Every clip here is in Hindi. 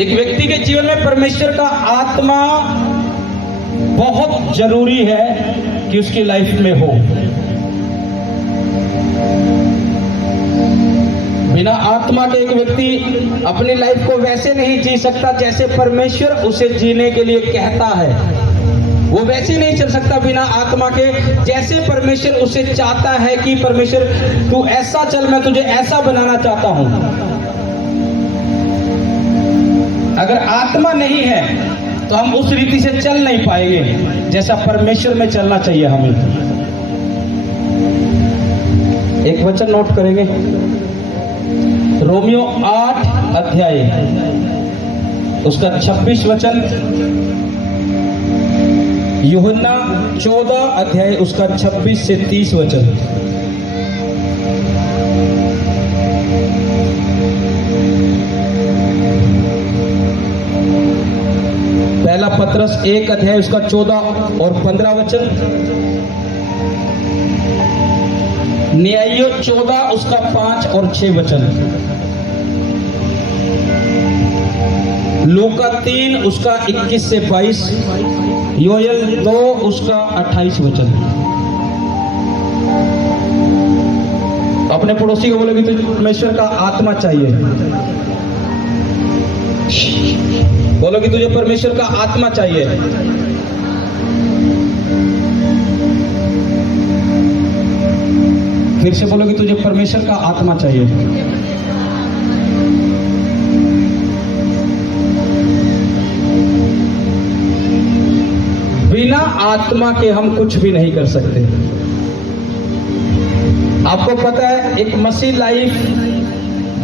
एक व्यक्ति के जीवन में परमेश्वर का आत्मा बहुत जरूरी है कि उसकी लाइफ में हो। बिना आत्मा के एक व्यक्ति अपनी लाइफ को वैसे नहीं जी सकता जैसे परमेश्वर उसे जीने के लिए कहता है। वो वैसे नहीं चल सकता बिना आत्मा के जैसे परमेश्वर उसे चाहता है कि परमेश्वर तू ऐसा चल, मैं तुझे ऐसा बनाना चाहता हूं। अगर आत्मा नहीं है तो हम उस रीति से चल नहीं पाएंगे जैसा परमेश्वर में चलना चाहिए हमें। एक वचन नोट करेंगे, रोमियो 8 अध्याय उसका 26 वचन, यूहन्ना 14 अध्याय उसका 26 से 30 वचन। पहला पत्रस 1 अध्याय उसका 14 और 15 वचन, न्यायो 14 उसका 5 और 6 वचन, लूका 3 उसका 21 से 22, योएल 2 उसका 28 वचन। अपने पड़ोसी को बोलोगे तो परमेश्वर का आत्मा चाहिए। बोलो कि तुझे परमेश्वर का आत्मा चाहिए। फिर से बोलो कि तुझे परमेश्वर का आत्मा चाहिए। बिना आत्मा के हम कुछ भी नहीं कर सकते। आपको पता है एक मसीह लाइफ,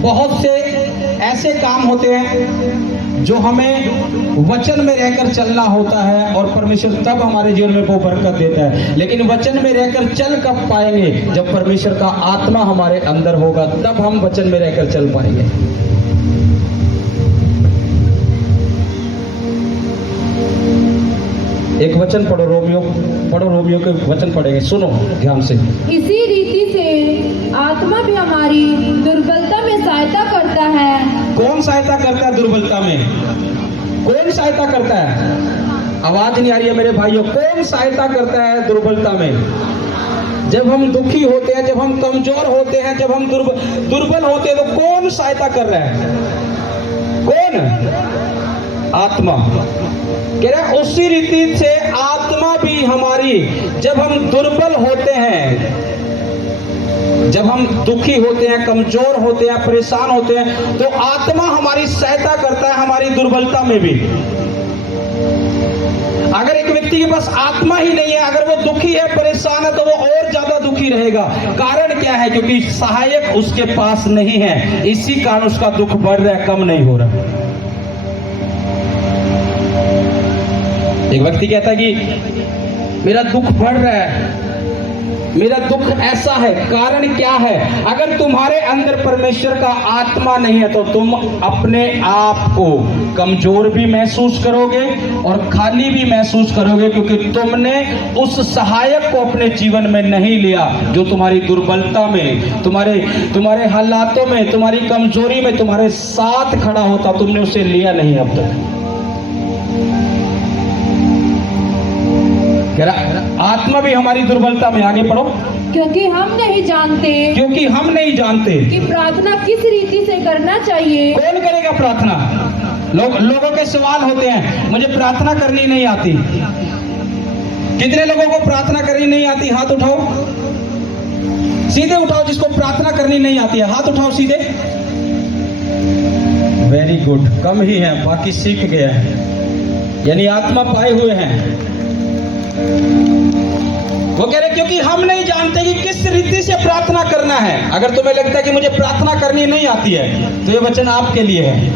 बहुत से ऐसे काम होते हैं जो हमें वचन में रहकर चलना होता है और परमेश्वर तब हमारे जीवन में वो बरकत देता है। लेकिन वचन में रहकर चल कब पाएंगे? जब परमेश्वर का आत्मा हमारे अंदर होगा, तब हम वचन में रहकर चल पाएंगे। एक वचन पढ़ो, रोमियो के वचन पढ़ेंगे, सुनो ध्यान से। इसी रीति से आत्मा भी हमारी दुर्बलता में सहायता करता है। कौन सहायता करता है दुर्बलता में? कौन सहायता करता है? आवाज नहीं आ रही है मेरे भाइयों। कौन सहायता करता है दुर्बलता में? जब हम दुखी होते हैं, जब हम कमजोर होते हैं, जब हम दुर्बल होते हैं, तो कौन सहायता कर रहा है? कौन? आत्मा। कह रहा है उसी रीति से आत्मा भी हमारी, जब हम दुर्बल होते हैं, जब हम दुखी होते हैं, कमजोर होते हैं, परेशान होते हैं, तो आत्मा हमारी सहायता करता है हमारी दुर्बलता में भी। अगर एक व्यक्ति के पास आत्मा ही नहीं है, अगर वो दुखी है, परेशान है, तो वो और ज्यादा दुखी रहेगा। कारण क्या है? क्योंकि सहायक उसके पास नहीं है, इसी कारण उसका दुख बढ़ रहा है, कम नहीं हो रहा। एक व्यक्ति कहता है कि मेरा दुख बढ़ रहा है, मेरा दुख ऐसा है, कारण क्या है? अगर तुम्हारे अंदर परमेश्वर का आत्मा नहीं है तो तुम अपने आप को कमजोर भी महसूस करोगे और खाली भी महसूस करोगे, क्योंकि तुमने उस सहायक को अपने जीवन में नहीं लिया जो तुम्हारी दुर्बलता में, तुम्हारे हालातों में, तुम्हारी कमजोरी में तुम्हारे साथ खड़ा होता। तुमने उसे लिया नहीं अब तक। आत्मा भी हमारी दुर्बलता में। आगे पढ़ो। क्योंकि हम नहीं जानते कि प्रार्थना किस रीति से करना चाहिए। कौन करेगा प्रार्थना? लोगों के सवाल होते हैं, मुझे प्रार्थना करनी नहीं आती। कितने लोगों को प्रार्थना करनी नहीं आती? हाथ उठाओ, सीधे उठाओ। जिसको प्रार्थना करनी नहीं आती है हाथ उठाओ सीधे। वेरी गुड, कम ही है, बाकी सीख गए हैं, यानी आत्मा पाए हुए हैं। वो कह रहे क्योंकि हम नहीं जानते कि किस रीति से प्रार्थना करना है। अगर तुम्हें लगता है कि मुझे प्रार्थना करनी नहीं आती है तो ये वचन आपके लिए है।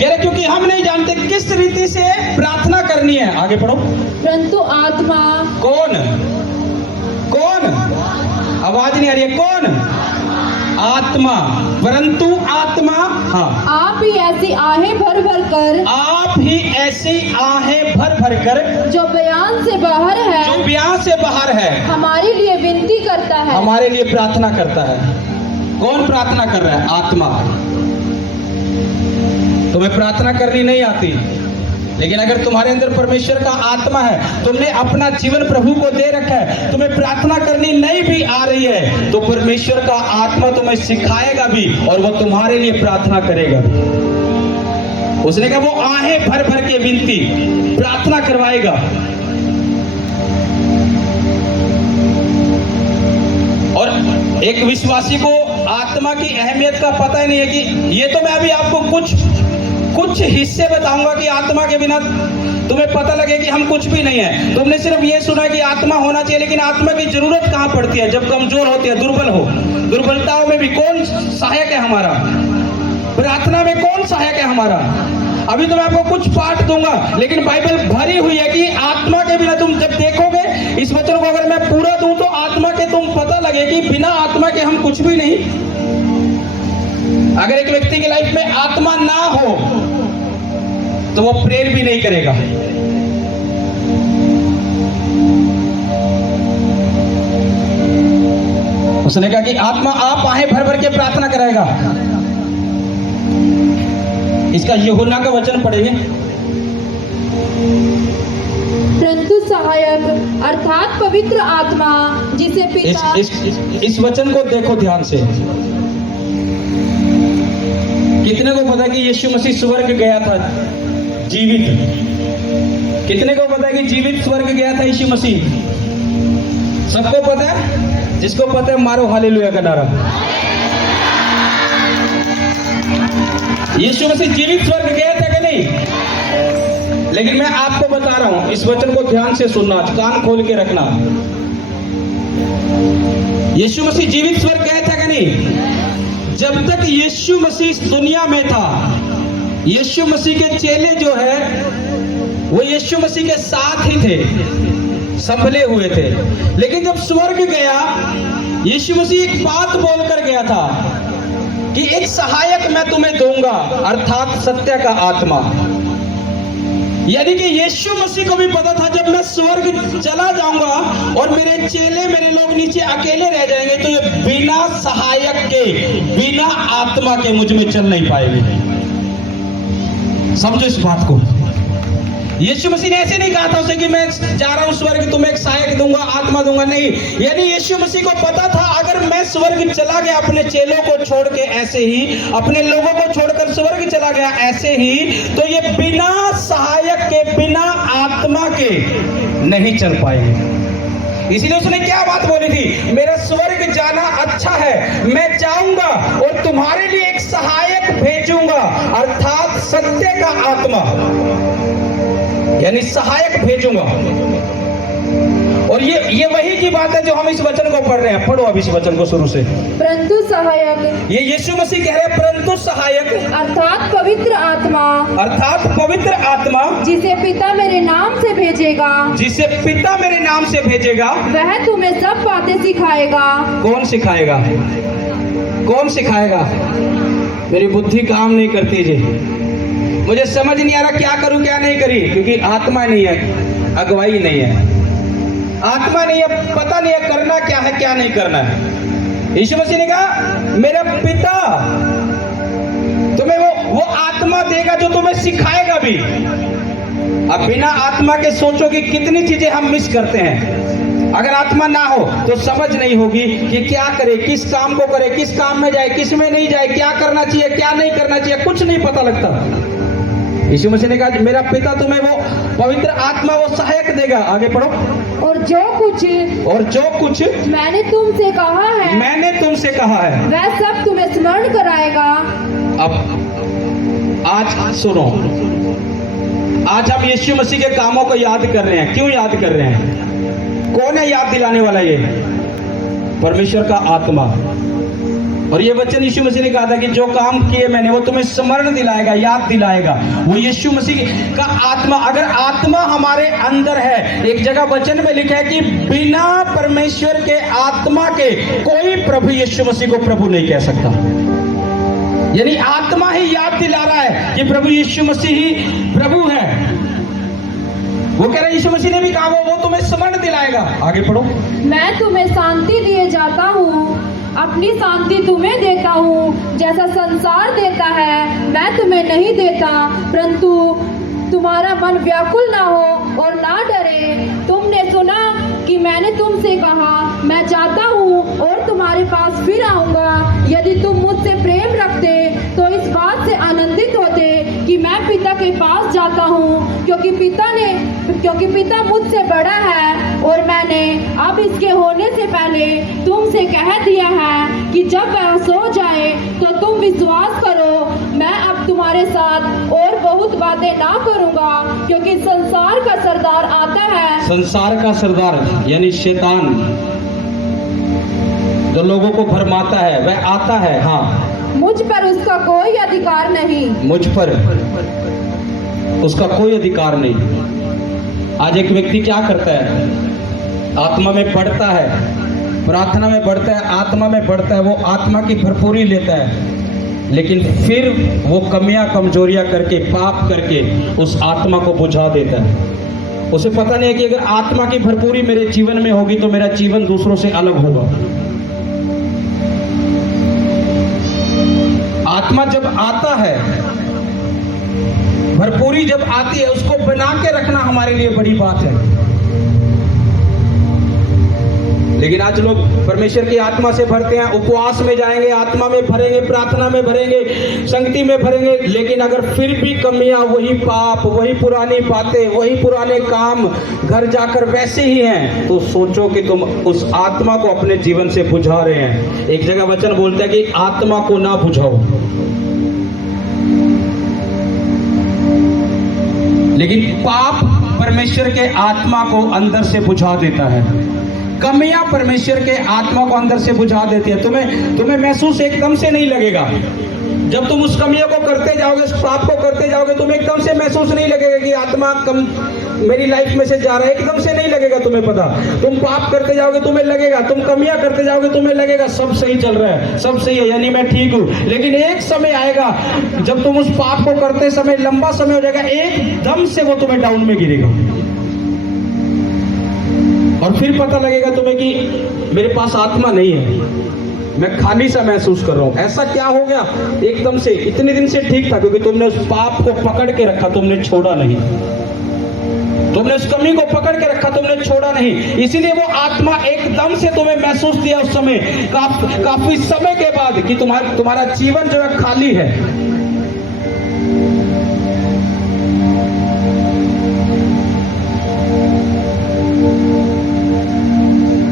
कह रहे क्योंकि हम नहीं जानते किस रीति से प्रार्थना करनी है। आगे पढ़ो। परंतु आत्मा। कौन? आवाज नहीं आ रही है। कौन? आत्मा। परंतु आत्मा, हाँ, आप ही ऐसी आहें भर कर जो बयान से बाहर है हमारे लिए विनती करता है, हमारे लिए प्रार्थना करता है। कौन प्रार्थना कर रहा है? आत्मा। तुम्हें प्रार्थना करनी नहीं आती, लेकिन अगर तुम्हारे अंदर परमेश्वर का आत्मा है, तुमने अपना जीवन प्रभु को दे रखा है, तुम्हें प्रार्थना करनी नहीं भी आ रही है, तो परमेश्वर का आत्मा तुम्हें सिखाएगा भी और वो तुम्हारे लिए प्रार्थना करेगा। उसने कहा वो आहें भर भर के विनती प्रार्थना करवाएगा। और एक विश्वासी को आत्मा की अहमियत का पता ही नहीं है कि ये तो मैं अभी आपको कुछ हिस्से बताऊंगा कि आत्मा के बिना तुम्हें पता लगे कि हम कुछ भी नहीं है। तुमने सिर्फ ये सुना कि आत्मा होना चाहिए, लेकिन आत्मा की जरूरत कहां पड़ती है? जब कमजोर होती है, दुर्बल हो। दुर्बलताओं में भी कौन सहायक है हमारा? प्रार्थना में कौन सहायक है हमारा? अभी तो मैं आपको कुछ पाठ दूंगा, लेकिन बाइबल भरी हुई है कि आत्मा के बिना, तुम जब देखोगे इस वचन को अगर मैं पूरा दूं तो आत्मा के तुम पता लगे कि बिना आत्मा के हम कुछ भी नहीं। अगर एक व्यक्ति की लाइफ में आत्मा ना हो तो वो प्रेयर भी नहीं करेगा। उसने कहा कि आत्मा आप आहें भर भर के प्रार्थना कराएगा। इसका यूहन्ना का वचन पढ़ेंगे। परंतु सहायक अर्थात पवित्र आत्मा जिसे पिता इस वचन को देखो ध्यान से। कितने को पता है कि यीशु मसीह स्वर्ग गया था जीवित? कितने को पता है कि जीवित स्वर्ग गया था यीशु मसीह? सबको पता है? जिसको पता है मारो हालेलुया का नारा। यीशु मसीह जीवित स्वर्ग गया था कि नहीं? लेकिन मैं आपको बता रहा हूं, इस वचन को ध्यान से सुनना, कान खोल के रखना। यीशु मसीह जीवित स्वर्ग गया था कि नहीं? जब तक यीशु मसीह इस दुनिया में था, यीशु मसीह के चेले जो है वो यीशु मसीह के साथ ही थे, संभले हुए थे। लेकिन जब स्वर्ग गया, यीशु मसीह एक बात बोलकर गया था कि एक सहायक मैं तुम्हें दूंगा, अर्थात सत्य का आत्मा। यानी कि यीशु मसीह को भी पता था जब मैं स्वर्ग चला जाऊंगा और मेरे चेले, मेरे लोग नीचे अकेले रह जाएंगे, तो ये बिना सहायक के, बिना आत्मा के मुझ में चल नहीं पाएंगे। समझो इस बात को। यीशु मसीह ने ऐसे नहीं कहा था उसे कि मैं जा रहा हूं स्वर्ग, तुम्हें एक सहायक दूंगा, आत्मा दूंगा। नहीं, यानी यीशु मसीह को पता था अगर मैं स्वर्ग चला गया अपने चेलों को छोड़ के, ऐसे ही अपने लोगों को छोड़कर स्वर्ग चला गया ऐसे ही, तो ये बिना सहायक के, बिना आत्मा के नहीं चल पाएंगे। इसीलिए उसने क्या बात बोली थी? मेरा स्वर्ग जाना अच्छा है, मैं जाऊंगा और तुम्हारे लिए एक सहायक भेजूंगा, अर्थात सत्य का आत्मा, यानी सहायक भेजूंगा। और ये वही की बात है जो हम इस वचन को पढ़ रहे हैं। पढ़ो अब इस वचन को शुरू से। परंतु सहायक, ये यीशु मसीह कह रहे हैं, परंतु सहायक अर्थात पवित्र आत्मा, अर्थात पवित्र आत्मा जिसे पिता मेरे नाम से भेजेगा, जिसे पिता मेरे नाम से भेजेगा, वह तुम्हें सब बातें सिखाएगा। कौन सिखाएगा? कौन सिखाएगा? मेरी बुद्धि काम नहीं करती जी, मुझे समझ नहीं आ रहा क्या करूं क्या नहीं करी, क्योंकि आत्मा नहीं है, अगुवाई नहीं है, आत्मा नहीं है, पता नहीं है करना क्या है क्या नहीं करना है। यीशु मसीह ने कहा मेरा पिता तुम्हें वो आत्मा देगा जो तुम्हें सिखाएगा भी। अब बिना आत्मा के सोचो कि कितनी चीजें हम मिस करते हैं। अगर आत्मा ना हो तो समझ नहीं होगी कि क्या करे, किस काम को करे, किस काम में जाए, किस में नहीं जाए, क्या करना चाहिए, क्या नहीं करना चाहिए, कुछ नहीं पता लगता। यीशु मसीह ने कहा मेरा पिता तुम्हें वो पवित्र आत्मा, वो सहायक देगा। आगे पढ़ो। और जो कुछ मैंने तुमसे कहा है, मैंने तुमसे कहा है, वह सब तुम्हें स्मरण कराएगा। अब आज सुनो, आज हम यीशु मसीह के कामों को याद कर रहे हैं। क्यों याद कर रहे हैं? कौन है याद दिलाने वाला? ये परमेश्वर का आत्मा। और ये वचन यीशु मसीह ने कहा था कि जो काम किए मैंने वो तुम्हें स्मरण दिलाएगा, याद दिलाएगा। वो यीशु मसीह का आत्मा, अगर आत्मा हमारे अंदर है, एक जगह वचन में लिखा है कि बिना परमेश्वर के आत्मा के कोई प्रभु यीशु मसीह को प्रभु नहीं कह सकता। यानी आत्मा ही याद दिला रहा है कि प्रभु यीशु मसीह ही प्रभु है। वो कह रहे यीशु मसीह ने भी कहा वो तुम्हें स्मरण दिलाएगा। आगे पढ़ो। मैं तुम्हें शांति दिए जाता हूँ, अपनी शांति तुम्हें देता हूँ, जैसा संसार देता है मैं तुम्हें नहीं देता, परंतु तुम्हारा मन व्याकुल ना हो और ना डरे। तुमने सुना कि मैंने तुमसे कहा, मैं जाता हूँ और तुम्हारे पास फिर आऊँगा। यदि तुम मुझसे प्रेम रखते तो इस बात से आनंदित होते कि मैं पिता के पास जाता हूँ, क्योंकि पिता मुझसे बड़ा है और मैंने अब इसके होने से पहले तुमसे कह दिया है कि जब वह सो जाए तो तुम विश्वास करो, मैं अब तुम्हारे साथ और बहुत बातें ना करूँगा, क्योंकि संसार का सरदार आता है। संसार का सरदार यानी शैतान जो लोगों को भरमाता है वह आता है। हाँ, मुझ पर उसका कोई अधिकार नहीं। मुझ पर उसका कोई अधिकार नहीं। आज एक व्यक्ति क्या करता है, आत्मा में बढ़ता है, प्रार्थना में बढ़ता है, आत्मा में बढ़ता है, वो आत्मा की भरपूरी लेता है, लेकिन फिर वो कमियां कमजोरियां करके पाप करके उस आत्मा को बुझा देता है। उसे पता नहीं है कि अगर आत्मा की भरपूरी मेरे जीवन में होगी तो मेरा जीवन दूसरों से अलग होगा। आत्मा जब आता है, भरपूरी जब आती है, उसको बना के रखना हमारे लिए बड़ी बात है। लेकिन आज लोग परमेश्वर की आत्मा से भरते हैं, उपवास में जाएंगे, आत्मा में भरेंगे, प्रार्थना में भरेंगे, संगति में भरेंगे, लेकिन अगर फिर भी कमियां, वही पाप, वही पुरानी बातें, वही पुराने काम घर जाकर वैसे ही हैं, तो सोचो कि तुम उस आत्मा को अपने जीवन से बुझा रहे हैं। एक जगह वचन बोलता है कि आत्मा को ना बुझाओ, लेकिन पाप परमेश्वर के आत्मा को अंदर से बुझा देता है। कमियां परमेश्वर के आत्मा को अंदर से बुझा देती है। तुम्हें महसूस एकदम से नहीं लगेगा। जब तुम उस कमियों को करते जाओगे, उस पाप को करते जाओगे, तुम्हें एकदम से महसूस नहीं लगेगा कि आत्मा मेरी लाइफ में से जा रहा है। एकदम से नहीं लगेगा, तुम्हें पता। तुम पाप करते जाओगे, तुम्हें लगेगा, तुम कमियां करते जाओगे, तुम्हें लगेगा सब सही चल रहा है, सब सही है, यानी मैं ठीक हूं। लेकिन एक समय आएगा जब तुम उस पाप को करते समय, लंबा समय हो जाएगा, एकदम से वो तुम्हें डाउन में गिरेगा और फिर पता लगेगा तुम्हें कि मेरे पास आत्मा नहीं है, मैं खाली सा महसूस कर रहा हूं। ऐसा क्या हो गया एकदम से? इतने दिन से ठीक था, क्योंकि तुमने उस पाप को पकड़ के रखा, तुमने छोड़ा नहीं। तुमने उस कमी को पकड़ के रखा, तुमने छोड़ा नहीं। इसीलिए वो आत्मा एकदम से तुम्हें महसूस दिया उस समय, काफी समय के बाद, कि तुम्हारा जीवन जो है खाली है।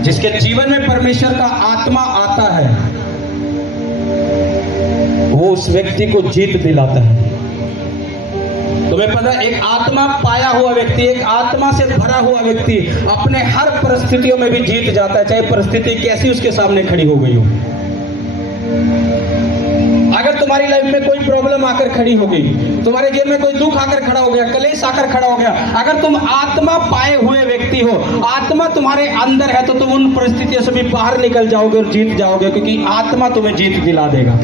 जिसके जीवन में परमेश्वर का आत्मा आता है, वो उस व्यक्ति को जीत दिलाता है। तुम्हें पता है, एक आत्मा पाया हुआ व्यक्ति, एक आत्मा से भरा हुआ व्यक्ति अपने हर परिस्थितियों में भी जीत जाता है, चाहे परिस्थिति कैसी उसके सामने खड़ी हो गई हो। अगर तुम्हारी लाइफ में कोई प्रॉब्लम आकर खड़ी हो गई, तुम्हारे जीवन में कोई दुख आकर खड़ा हो गया, कलेश आकर खड़ा हो गया, अगर तुम आत्मा पाए हुए व्यक्ति हो, आत्मा तुम्हारे अंदर है, तो तुम उन परिस्थितियों से भी बाहर निकल जाओगे और जीत जाओगे, क्योंकि आत्मा तुम्हें जीत दिला देगा।